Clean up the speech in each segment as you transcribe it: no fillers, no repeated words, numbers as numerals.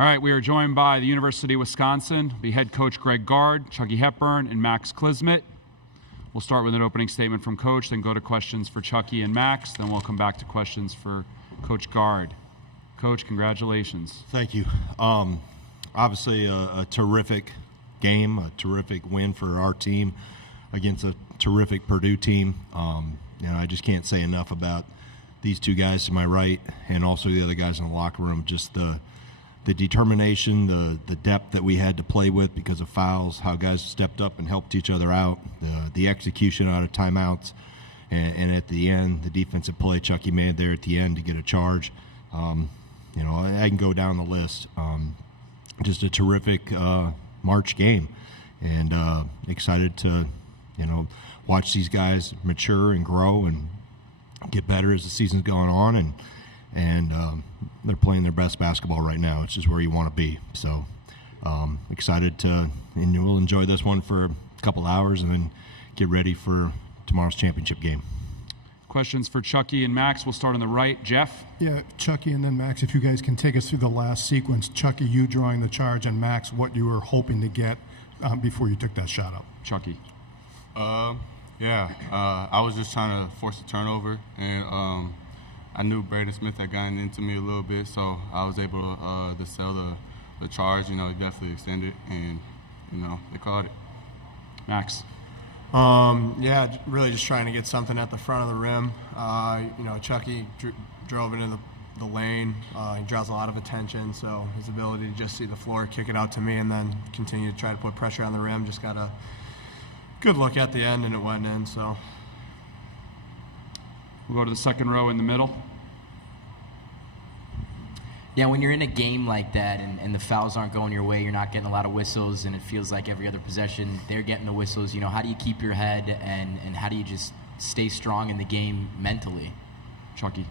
All right, we are joined by the University of Wisconsin, the head coach Greg Gard, Chucky Hepburn, and Max Klismet. We'll start with an opening statement from Coach, then go to questions for Chucky and Max, then we'll come back to questions for Coach Gard. Coach, congratulations. Thank you. Obviously a terrific game, a terrific win for our team against a terrific Purdue team. I just can't say enough about these two guys to my right and also the other guys in the locker room. Just the determination, the depth that we had to play with because of fouls, how guys stepped up and helped each other out, the execution out of timeouts, and at the end, the defensive play Chucky made there at the end to get a charge. I can go down the list. Just a terrific March game, and excited to, watch these guys mature and grow and get better as the season's going on, and they're playing their best basketball right now. It's just where you want to be. So excited to, and we'll enjoy this one for a couple hours and then get ready for tomorrow's championship game. Questions for Chucky and Max. We'll start on the right. Jeff? Yeah, Chucky and then Max, if you guys can take us through the last sequence. Chucky, you drawing the charge, and Max, what you were hoping to get before you took that shot up. Chucky? I was just trying to force a turnover, and I knew Braden Smith had gotten into me a little bit, so I was able to sell the charge. He definitely extended, and, they caught it. Max? Really just trying to get something at the front of the rim. Chucky drove into the lane. He draws a lot of attention, so his ability to just see the floor, kick it out to me, and then continue to try to put pressure on the rim. Just got a good look at the end, and it went in. So we'll go to the second row in the middle. Yeah, when you're in a game like that and the fouls aren't going your way, you're not getting a lot of whistles, and it feels like every other possession they're getting the whistles. How do you keep your head, and how do you just stay strong in the game mentally? Chucky?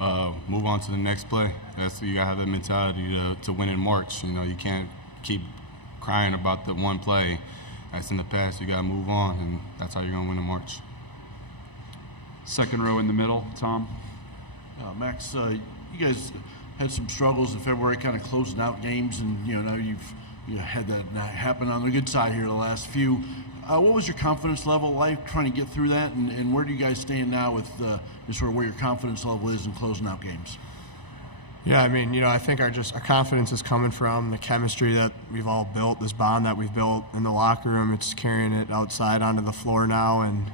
Move on to the next play. You gotta have that mentality to win in March. You can't keep crying about the one play that's in the past. You gotta move on, and that's how you're gonna win in March. Second row in the middle. Tom? Max, you guys had some struggles in February, kind of closing out games, and now you've had that happen on the good side here the last few. What was your confidence level like trying to get through that, and where do you guys stand now with sort of where your confidence level is in closing out games? Yeah, I think our confidence is coming from the chemistry that we've all built, this bond that we've built in the locker room. It's carrying it outside onto the floor now, and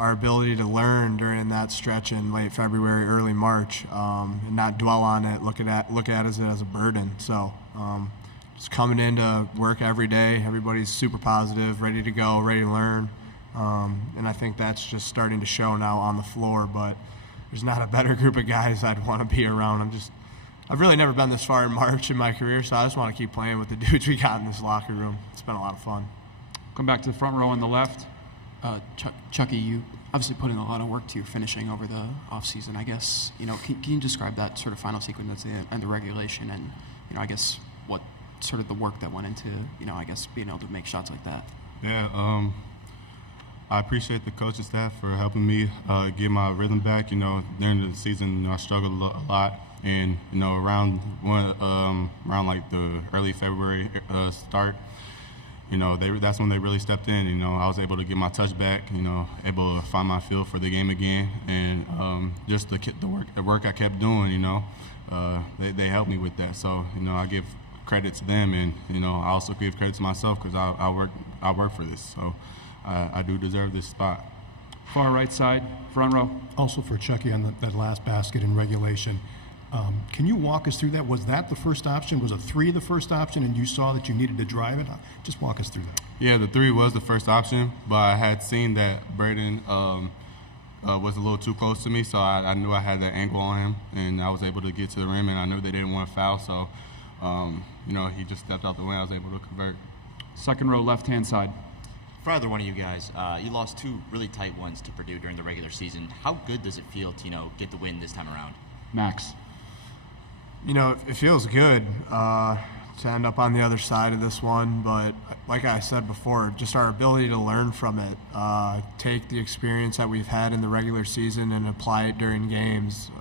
our ability to learn during that stretch in late February, early March, and not dwell on it, look at it as a burden. So just coming into work every day, everybody's super positive, ready to go, ready to learn, and I think that's just starting to show now on the floor. But there's not a better group of guys I'd want to be around. I've really never been this far in March in my career, so I just want to keep playing with the dudes we got in this locker room. It's been a lot of fun. Come back to the front row on the left. Chucky, you obviously put in a lot of work to your finishing over the offseason. I guess, can you describe that sort of final sequence and the regulation and, I guess what sort of the work that went into, being able to make shots like that? Yeah, I appreciate the coaching staff for helping me get my rhythm back. During the season, I struggled a lot. And around like the early February start, that's when they really stepped in. I was able to get my touch back. Able to find my feel for the game again, and just the work I kept doing. They helped me with that. So I give credit to them, and I also give credit to myself because I work for this. So I do deserve this spot. Far right side, front row. Also for Chucky on that last basket in regulation. Can you walk us through that? Was that the first option? Was a three the first option, and you saw that you needed to drive it? Just walk us through that. Yeah, the three was the first option, but I had seen that Braden was a little too close to me, so I knew I had that angle on him, and I was able to get to the rim, and I knew they didn't want to foul, so he just stepped out the way. I was able to convert. Second row, left-hand side. For either one of you guys, you lost two really tight ones to Purdue during the regular season. How good does it feel to get the win this time around? Max? It feels good to end up on the other side of this one, but like I said before, just our ability to learn from it, take the experience that we've had in the regular season and apply it during games.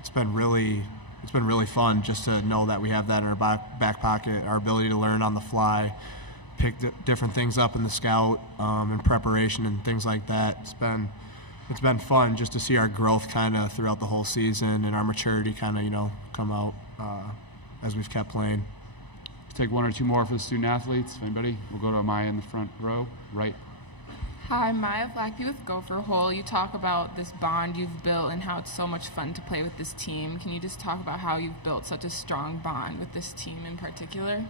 It's been really it's been really fun just to know that we have that in our back pocket, our ability to learn on the fly, pick different things up in the scout, in preparation and things like that. It's been fun just to see our growth kind of throughout the whole season and our maturity kind of, come out as we've kept playing. Take one or two more for the student athletes. If anybody, we'll go to Amaya in the front row, right. Hi, Maya Flackby with Gopher Hole. You talk about this bond you've built and how it's so much fun to play with this team. Can you just talk about how you've built such a strong bond with this team in particular?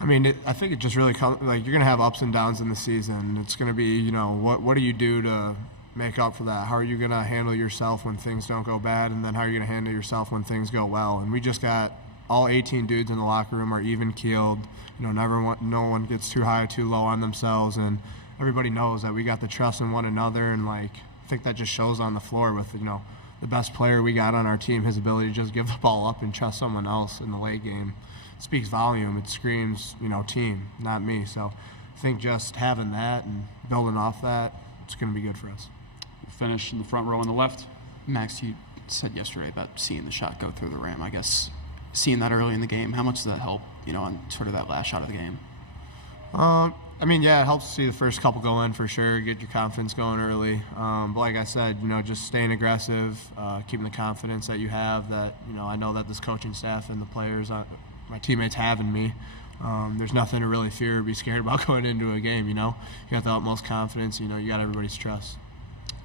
I mean, I think it just really comes, like, you're going to have ups and downs in the season. It's going to be, what do you do to make up for that? How are you going to handle yourself when things don't go bad? And then how are you going to handle yourself when things go well? And we just got all 18 dudes in the locker room are even keeled. No one gets too high or too low on themselves. And everybody knows that we got the trust in one another. And, I think that just shows on the floor with, the best player we got on our team, his ability to just give the ball up and trust someone else in the late game. Speaks volume. It screams, team, not me. So I think just having that and building off that, it's going to be good for us. We'll finish in the front row on the left. Max, you said yesterday about seeing the shot go through the rim. I guess seeing that early in the game, how much does that help, on sort of that last shot of the game? It helps to see the first couple go in for sure, get your confidence going early. But like I said, just staying aggressive, keeping the confidence that you have that, I know that this coaching staff and the players, my teammates have in me. There's nothing to really fear or be scared about going into a game, You got the utmost confidence, you got everybody's trust.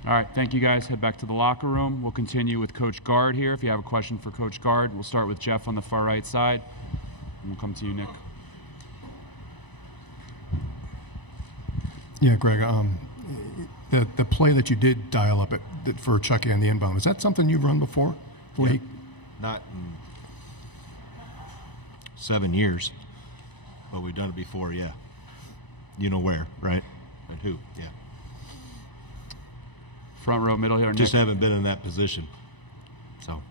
All right, thank you guys. Head back to the locker room. We'll continue with Coach Guard here. If you have a question for Coach Guard, we'll start with Jeff on the far right side, and we'll come to you, Nick. Yeah, Greg, the play that you did dial up for Chucky on the inbound, is that something you've run before? Yeah. Not in 7 years, but we've done it before, yeah. You know where, right? And who, yeah. Front row, middle here, Nick. Just haven't been in that position, so.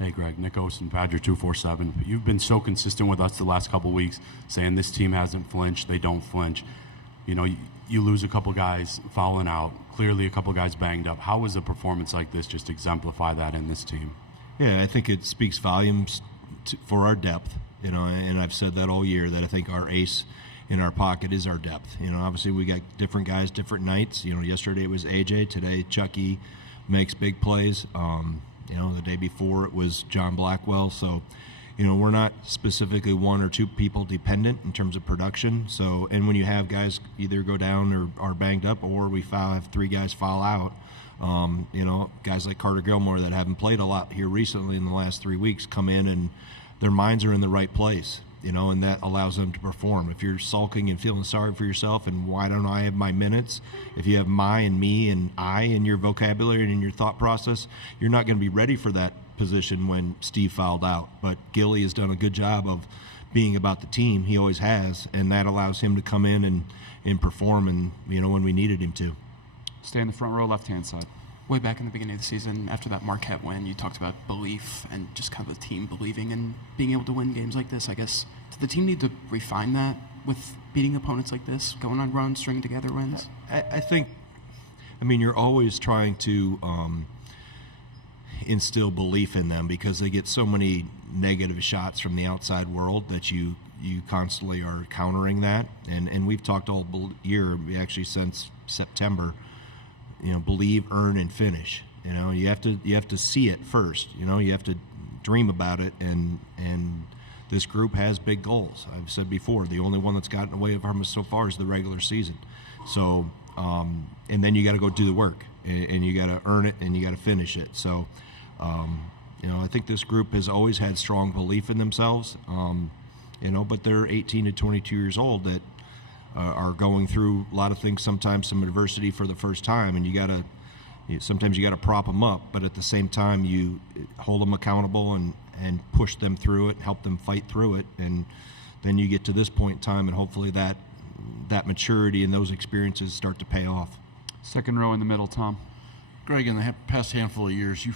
Hey, Greg, Nick Osen, Badger 247. You've been so consistent with us the last couple weeks, saying this team hasn't flinched, they don't flinch. You lose a couple guys fouling out, clearly a couple guys banged up. How was a performance like this just exemplify that in this team? Yeah, I think it speaks volumes for our depth, and I've said that all year, that I think our ace in our pocket is our depth. Obviously we got different guys, different nights. Yesterday it was AJ, today Chucky makes big plays. The day before it was John Blackwell. So, we're not specifically one or two people dependent in terms of production. So, and when you have guys either go down or are banged up, or we have three guys foul out, guys like Carter Gilmore that haven't played a lot here recently in the last 3 weeks come in and their minds are in the right place. And that allows them to perform. If you're sulking and feeling sorry for yourself and why don't I have my minutes, if you have my and me and I in your vocabulary and in your thought process, you're not going to be ready for that position when Steve fouled out. But Gilly has done a good job of being about the team. He always has, and that allows him to come in and perform and, when we needed him to. Stay in the front row, left-hand side. Way back in the beginning of the season, after that Marquette win, you talked about belief and just kind of the team believing and being able to win games like this. I guess, does the team need to refine that with beating opponents like this, going on runs, stringing together wins? I think, you're always trying to instill belief in them because they get so many negative shots from the outside world that you constantly are countering that. And we've talked all year, actually since September, believe, earn, and finish. You have to see it first. You have to dream about it, and this group has big goals. I've said before, the only one that's gotten away from us so far is the regular season. So, and then you got to go do the work, and you got to earn it, and you got to finish it. So, I think this group has always had strong belief in themselves. But they're 18 to 22 years old that are going through a lot of things, sometimes some adversity for the first time, and sometimes you got to prop them up, but at the same time you hold them accountable and push them through it, help them fight through it, and then you get to this point in time, and hopefully that maturity and those experiences start to pay off. Second row in the middle, Tom. Greg, in the past handful of years, you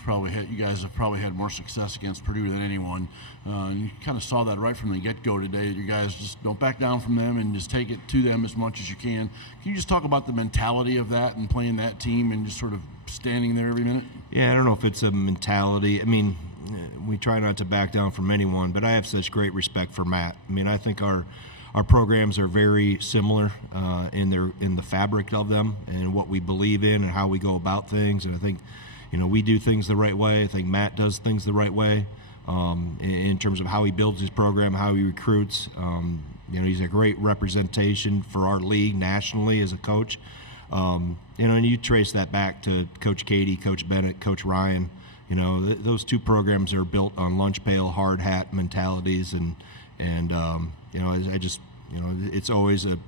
guys have probably had more success against Purdue than anyone. And you kind of saw that right from the get-go today. You guys just don't back down from them and just take it to them as much as you can. Can you just talk about the mentality of that and playing that team and just sort of standing there every minute? Yeah, I don't know if it's a mentality. I mean, we try not to back down from anyone, but I have such great respect for Matt. I mean, I think our programs are very similar in the fabric of them and what we believe in and how we go about things. And I think, we do things the right way. I think Matt does things the right way in terms of how he builds his program, how he recruits. He's a great representation for our league nationally as a coach. And you trace that back to Coach Katie, Coach Bennett, Coach Ryan. Those two programs are built on lunch pail, hard hat mentalities, and I just, it's always a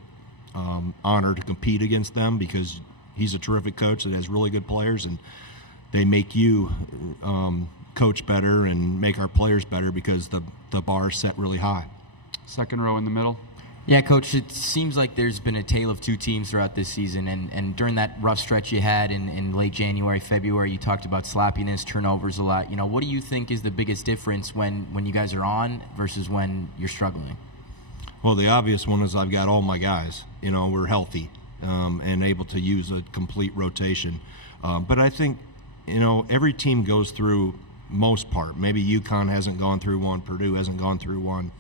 honor to compete against them because he's a terrific coach that has really good players, and they make you coach better and make our players better because the bar is set really high. Second row in the middle. Yeah, Coach, it seems like there's been a tale of two teams throughout this season, and during that rough stretch you had in late January, February, you talked about sloppiness, turnovers a lot. What do you think is the biggest difference when you guys are on versus when you're struggling? Well, the obvious one is I've got all my guys. We're healthy and able to use a complete rotation. But I think, every team goes through most part. Maybe UConn hasn't gone through one. Purdue hasn't gone through one.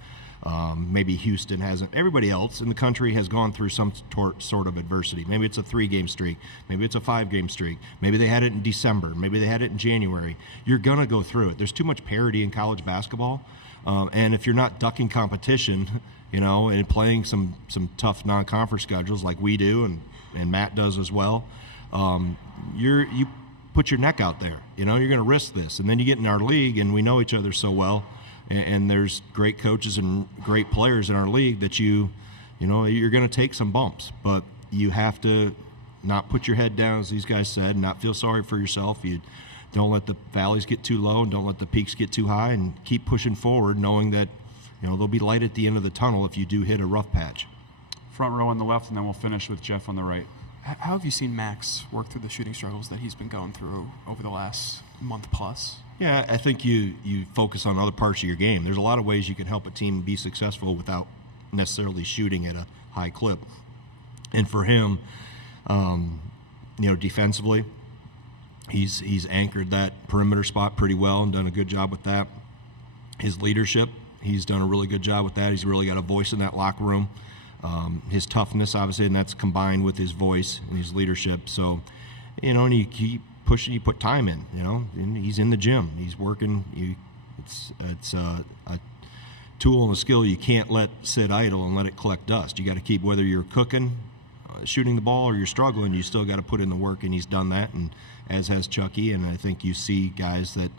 Maybe Houston hasn't. Everybody else in the country has gone through some sort of adversity. Maybe it's a 3-game streak. Maybe it's a 5-game streak. Maybe they had it in December. Maybe they had it in January. You're going to go through it. There's too much parity in college basketball. And if you're not ducking competition, and playing some tough non-conference schedules like we do and Matt does as well, you put your neck out there. You're going to risk this. And then you get in our league, and we know each other so well. And there's great coaches and great players in our league that you're going to take some bumps, but you have to not put your head down, as these guys said, not feel sorry for yourself. You don't let the valleys get too low and don't let the peaks get too high, and keep pushing forward, knowing that there'll be light at the end of the tunnel if you do hit a rough patch. Front row on the left, and then we'll finish with Jeff on the right. How have you seen Max work through the shooting struggles that he's been going through over the last month plus? Yeah, I think you focus on other parts of your game. There's a lot of ways you can help a team be successful without necessarily shooting at a high clip. And for him, defensively, he's anchored that perimeter spot pretty well and done a good job with that. His leadership, he's done a really good job with that. He's really got a voice in that locker room. His toughness, obviously, and that's combined with his voice and his leadership. So, and you keep pushing, you put time in, and he's in the gym. He's working. It's a tool and a skill you can't let sit idle and let it collect dust. You got to keep, whether you're cooking, shooting the ball, or you're struggling, you still got to put in the work, and he's done that, and as has Chucky. And I think you see guys that,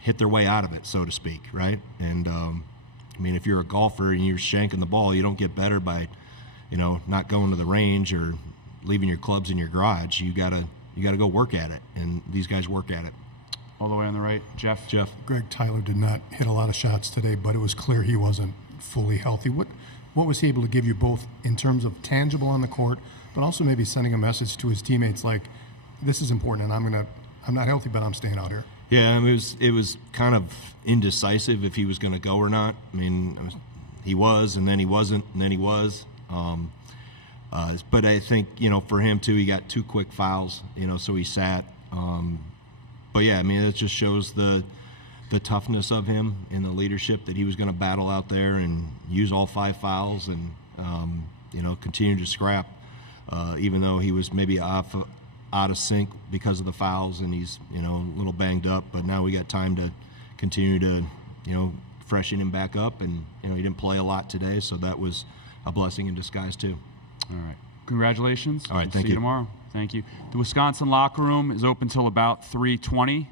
hit their way out of it, so to speak, right? And if you're a golfer and you're shanking the ball, you don't get better by, not going to the range or leaving your clubs in your garage. You gotta go work at it, and these guys work at it. All the way on the right, Jeff. Greg, Tyler did not hit a lot of shots today, but it was clear he wasn't fully healthy. What was he able to give you both in terms of tangible on the court, but also maybe sending a message to his teammates like, this is important, and I'm not healthy, but I'm staying out here? Yeah, it was kind of indecisive if he was going to go or not. He was, and then he wasn't, and then he was. But I think, for him too, he got 2 quick fouls, so he sat. But yeah, it just shows the toughness of him and the leadership that he was going to battle out there and use all 5 fouls and, continue to scrap, even though he was maybe out of sync because of the fouls and he's, a little banged up. But now we got time to continue to, freshen him back up. And, he didn't play a lot today, so that was a blessing in disguise too. All right. Congratulations. All right, We'll thank see you you tomorrow. Thank you. The Wisconsin locker room is open till about 3:20.